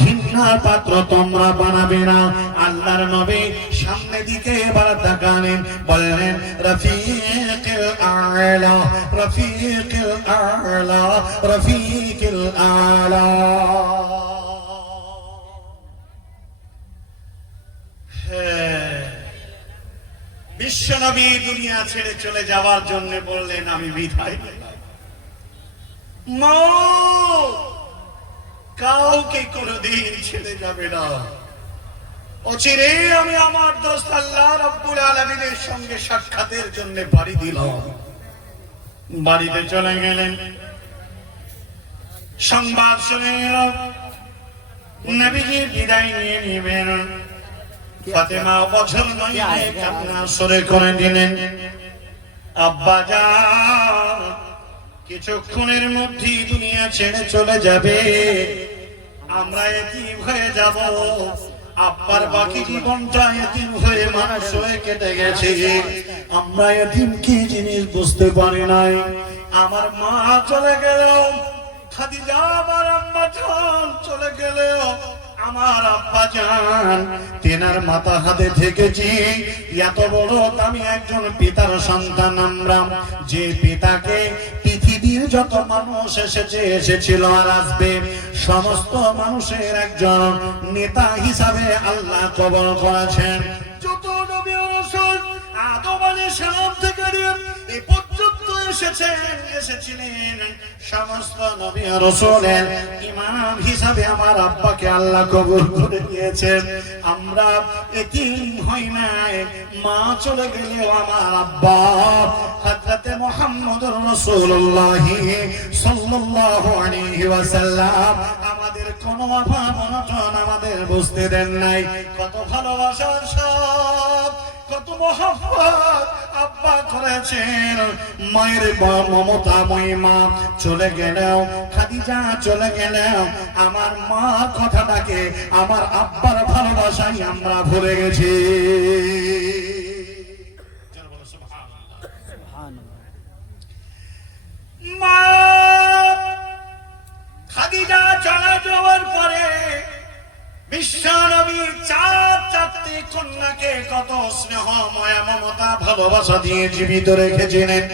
ঘৃণার পাত্র তোমরা বানাবে না। আল্লাহর নবী সামনে দিকে এবার তাকালেন, বললেন রফিকুল আলা, রফিকুল আলা, রফিকুল আলা। বিশ্বনবী দুনিয়া ছেড়ে চলে যাওয়ার জন্য বললেন আমি বিদায় নিলাম। কাউকে কোনদিন ছেড়ে যাবে না। অচিরে আমি আমার দোস্ত আল্লাহ রাব্বুল আলামিনের সঙ্গে সাক্ষাতের জন্য বাড়ি দিলাম। বাড়িতে চলে গেলেন, সংবাদ শুনে নবীজি বিদায় নিয়ে নিবেন। ফাতেমা বছর নয় কান্না সরে করে দিলেন, আব্বা যান কিছুক্ষণের মধ্যেই দুনিয়া ছেড়ে চলে যাবে, আমরা এতিম হয়ে যাব। আব্বার বাকি জীবনটা এতিম হয়ে মানুষ হয়ে কেটে গেছে, আমরা এতিম কি জিনিস বুঝতে পারি নাই। আমার মা চলে গেল, খাদিজা আমার আম্মা জান চলে গেল, আমার আব্বা জান তেনার মাথা হাতে থেকেছি। এত বড় আমি একজন পিতার সন্তান, আমরা যে পিতাকে পৃথিবীর যত মানুষ এসেছিল আর আসবে সমস্ত মানুষের একজন নেতা হিসাবে আল্লাহ কবুল করেছেন। যত নবী ও রাসূল আদম আলাইহিস সালাম থেকে এই পর্যন্ত এসেছিলেন, সমস্ত নবী ও রাসূলের ইমাম হিসাবে আমার আব্বাকে আল্লাহ কবুল করে নিয়েছেন। আমরা এতিম হই নাই, মা চলে গেলেও আমার আব্বা হযরত মুহাম্মদুর রাসূলুল্লাহ সাল্লাল্লাহু আলাইহি ওয়াসাল্লাম আমাদের কোনো অভাব অনটন আমাদের বুঝতে দেন নাই। কত ভালোবাসার সব, কত মহব্বত আব্বা করেছেন। মায়ের মমতাময়ী মা চলে গেলেও, খাদিজা চলে গেলেও আমার মা কথাটাকে, আমার আব্বার ভালোবাসাই আমরা ভুলে গেছি। মা খাদিজা চলে যাওয়ার পরে বিশ্বনবী চারটি কন্যাকে কত স্নেহ মায়া মমতা ভালোবাসা দিয়ে জীবিত রেখেছিলেন,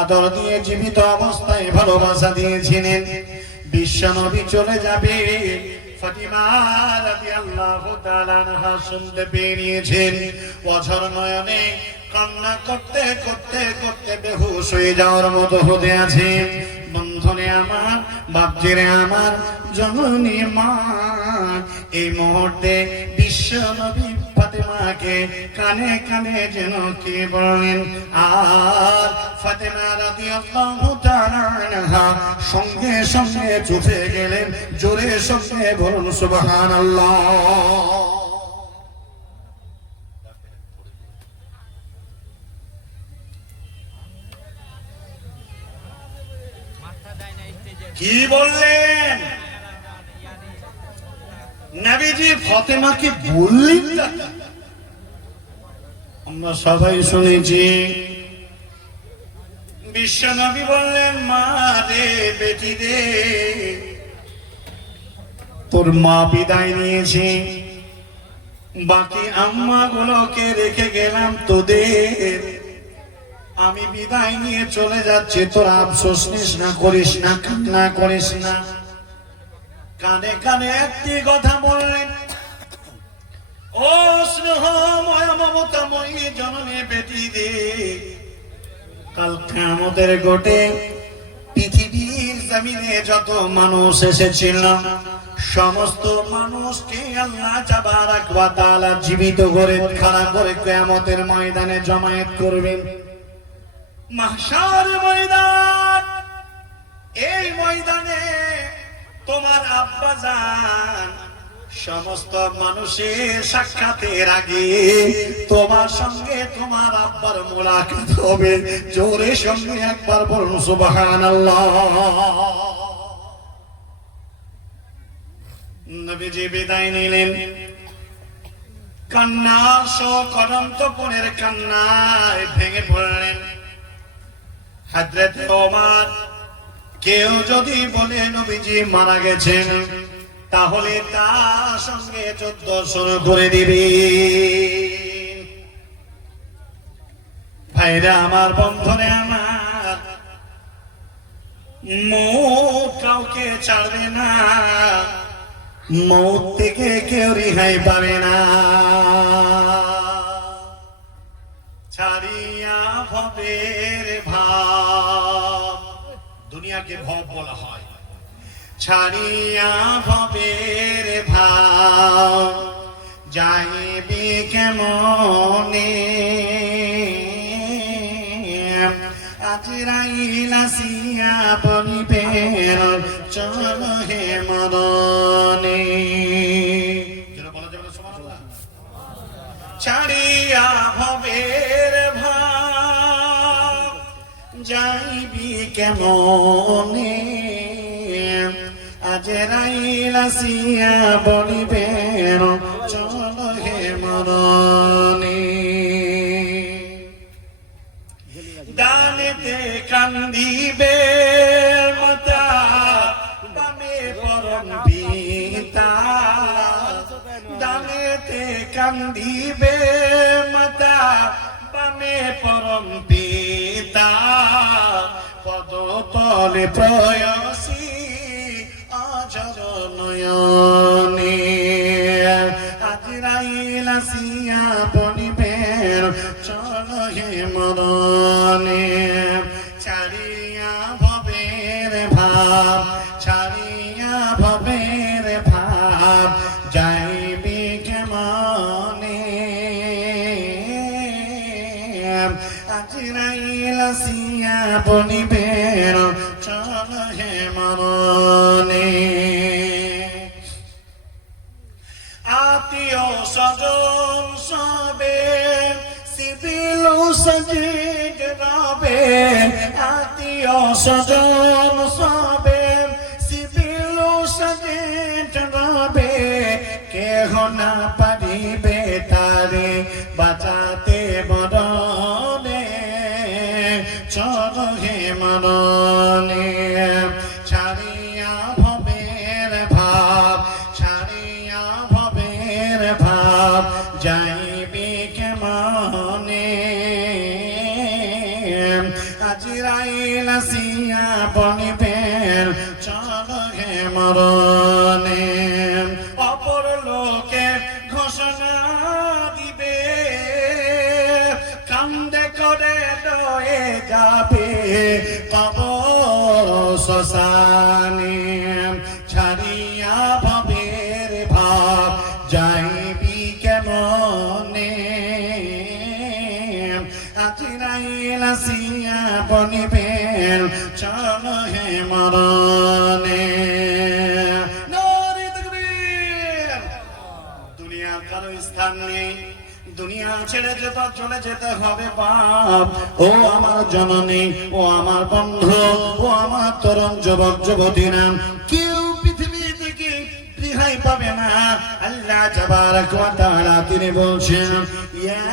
আদর দিয়ে জীবিত অবস্থায় ভালোবাসা দিয়েছিলেন। বিশ্বনবী চলে যাবে, ফাতিমা রাদিয়াল্লাহু তাআলা আনহা শুনতে পেয়েছেন, অঝর নয়নে কান্না করতে করতে করতে বেহুশ হয়ে যাওয়ার মতো হতে আছে। বন্ধনে আমার, বাপজিরে আমার, জননী মা এই মুহূর্তে বিশ্বনবী ফাতেমাকে কানে কানে যেন কি বলেন। আর ফাতেমা রাদিয়াল্লাহু তাআলা আনহা সঙ্গে সঙ্গে চুপে গেলেন। জোরে সঙ্গে বলুন সুবহানাল্লাহ। কি বললেন নবীজি ফাতেমাকে বললেন? আমরা সবাই শুনেছি। বিশ্বনবী বললেন, মা রে বেটি রে, তোর মা বিদায় নিয়েছে, বাকি আম্মা গুলোকে রেখে গেলাম তোদের। আমি বিদায় নিয়ে চলে যাচ্ছি, তোরা আফসোস নিস না, করিস না, কান্না করিস না। কানে কানে একটি কথা বললেন, ও স্নেহময় মমতাময়ী জননী বেটি দে, কাল কিয়ামতের ঘটে পৃথিবীর জমিনে যত মানুষ এসেছিল সমস্ত মানুষকে আল্লাহ তাবারাক ওয়া তাআলা জীবিত করে খাড়া করে কিয়ামতের ময়দানে জমায়েত করবেন। মাহশার ময়দান, এই ময়দানে তোমার আব্বা জান সমস্ত মানুষের সাক্ষাতের আগে তোমার সঙ্গে তোমার আব্বার মুলাকাত হবে। জোরে সঙ্গে একবার বলুন সুবহানাল্লাহ। নবীজি বিদায় নিলেন, কান্নার সকরন্তপনের কান্নায় ভেঙে পড়লেন। হযরত ওমর, কেউ যদি বলে নবীজি মারা গেছেন, তাহলে তার সঙ্গে 1400 করে দিবি। ভাইরা আমার, বন্ধনে আমার, মৌত কাউকে ছাড়বে না, মৌত থেকে কেউ রেহাই পাবে না। ছাড়িয়া ভবের ভাব, দুনিয়াকে ভব বলা হয়। ছাড়িয়া ভবের ভাব যাইবি কেমনে, আজরাইল আসিয়া বলিবে চল হে মরণে। ছাড়িয়া ভবের ভাব যাইবি কেমনে, আজরাইল আসিয়া বলিবে চল হে মরণে। ডানেতে কান্দিবে মাতা, বামে পরম পিতা। ডানেতে কান্দিবে মাতা, বামে পরম পিতা। পদতলে প্রয়াসী আজর নয়নে, আজরাইল আসিয়া বলিবে চল হে মরণে। ছাড়িয়া ভবের ভাব, ছাড়িয়া ভবের ভাব যাইবি কেমনে, আজরাইল আসিয়া বলিবে চল হে মরণে। আত্মীয় স্বজন সবে সিভিল সজিদ রবে, আত্মীয় স্বজন সবে সিভিল সজিদ রবে। কেহ না পারিবে তারে বাঁচাতে মরণে, চল হে মরণে। ছাড়িয়া ভবের ভাব, ছাড়িয়া ভবের ভাব যাইবি কেমনে, আজরাইল আসিয়া বলিবে চল হে মরণে। অপর লোকে ঘোষণা দিবে, কান্দে করে রয়ে যাবে কবর শ্মশানে। ছাড়িয়া ভবের ভাব যাইবি কেমনে, আজরাইল আসিয়া বলিবে চল হে মরণে। নারে তাকবীর। দুনিয়ার কারো স্থান নেই, দুনিয়া ছেড়ে চলে যেতে হবে বাপ। ও আমার জননী, ও আমার বন্ধু, ও আমার তরুণ যুবক যুবতীরা, কেউ পৃথিবী থেকে রেহাই পাবে না। আল্লাহ তাবারক ওয়া তাআলা তিনি বলছেন,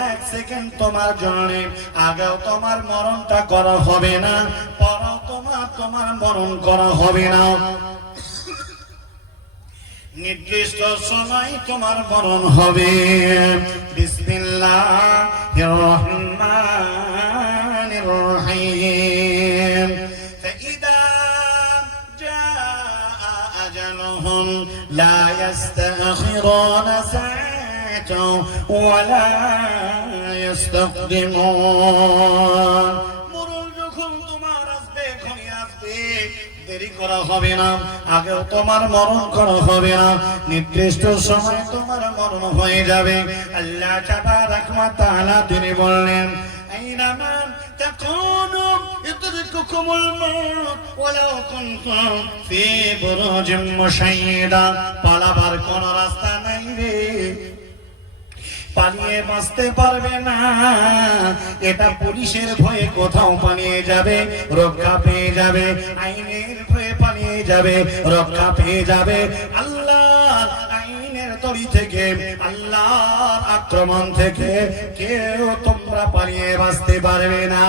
এক সেকেন্ড তোমার জন্য আগেও তোমার মরণটা করা হবে না, পরও তোমার মরণ করা হবে না। নির্দিষ্ট সময় তোমার মরণ হবে। বিসমিল্লাহির রহমানির রহিম। ফাইদা জাআ আজালুহুম লা ইস্তাখিরুনা সাআতাও ওয়া লা ইস্তাকদিমুন। মরণ যখন তোমার আসবে, এখনই আসবে, দেরি করা হবে না, আগেও তোমার মরণ করা হবে না, নির্দিষ্ট সময় তোমার মরণ হয়ে যাবে। আল্লাহ তাবারক ওয়া তাআলা তিনি বললেন, আইনামা তাকুনু ইদরিকুকুমুল মাউত ওয়ালাউ কুনতুম ফি বুরুজিম মুশাইয়্যিদা। পালাবার কোন রাস্তা নাই রে, পালিয়ে বাঁচতে পারবে না। এটা পুলিশের ভয়ে কোথাও পালিয়ে যাবে, রক্ষা পেয়ে যাবে, আইনের ভয়ে পালিয়ে যাবে, রক্ষা পেয়ে যাবে। আল্লাহর আইনের তরি থেকে, আল্লাহর আক্রমণ থেকে কেউ তোমরা পালিয়ে বাঁচতে পারবে না।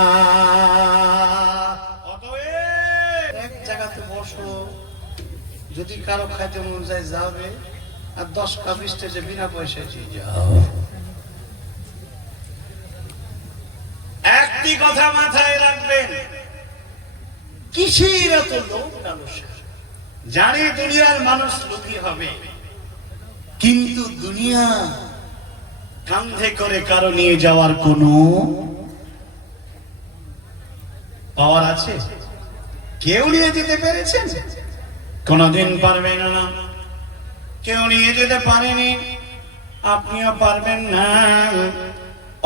অতএব এক জায়গাতে বসো, যদি কারো খাইতে মন যায় যাবে, আর 10 কাপ স্টেজে বিনা পয়সায় যাও। একটি কথা মাথায় রাখবেন, কিসের এত লোক লালসা? জানি দুনিয়ার মানুষ লোভী হবে, কিন্তু দুনিয়া কাঁধে করে কারো নিয়ে যাওয়ার কোনো পাওয়ার আছে? কেউ নিয়ে যেতে পেরেছেন? কোনদিন পারবেন না। কেউ নিয়ে যেতে পারেনি, আপনিও পারবেন না।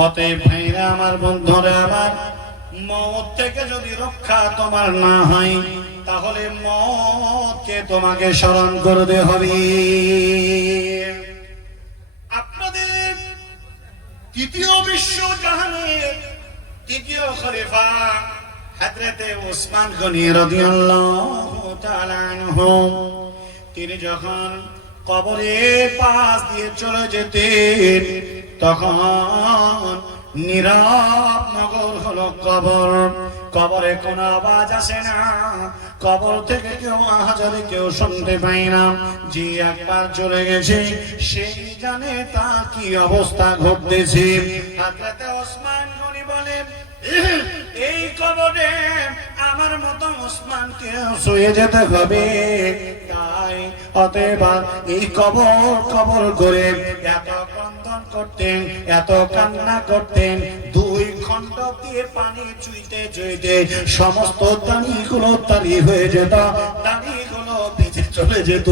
অতএব ভাইরা আমার, বন্ধুরা আমার, মওত থেকে যদি রক্ষা তোমার না হয়, তাহলে মওতকে তোমাকে স্মরণ করতে হবে। আপনাদের তৃতীয় বিশ্বজাহানের তৃতীয় খলিফা হযরতে ওসমান গনি রাদিয়াল্লাহু তাআলা আনহু, তিনি যখন কবরের পাশ দিয়ে চলে যেতেন, তখন নীরব নগর হলো কবর। কবরে কোনো আওয়াজ আসে না, কবর থেকে কেউ আহাজারে কেউ শুনতে পায় না। যে একবার চলে গেছে সেই জানে তার কি অবস্থা ঘটতেছে। হযরতে ওসমান গনি বলেন, এই কবরে আমার মতো ওসমানকে শুয়ে যেতে হবে। তাই অতএব এই কবর কবর করে এত ক্রন্দন করতেন, এত কান্না করতেন, 2 খণ্ড দিয়ে পানি চুইতে চুইতে সমস্ত দাড়িগুলো তালি হয়ে যেত, দাড়িগুলো ভিজে চলে যেত।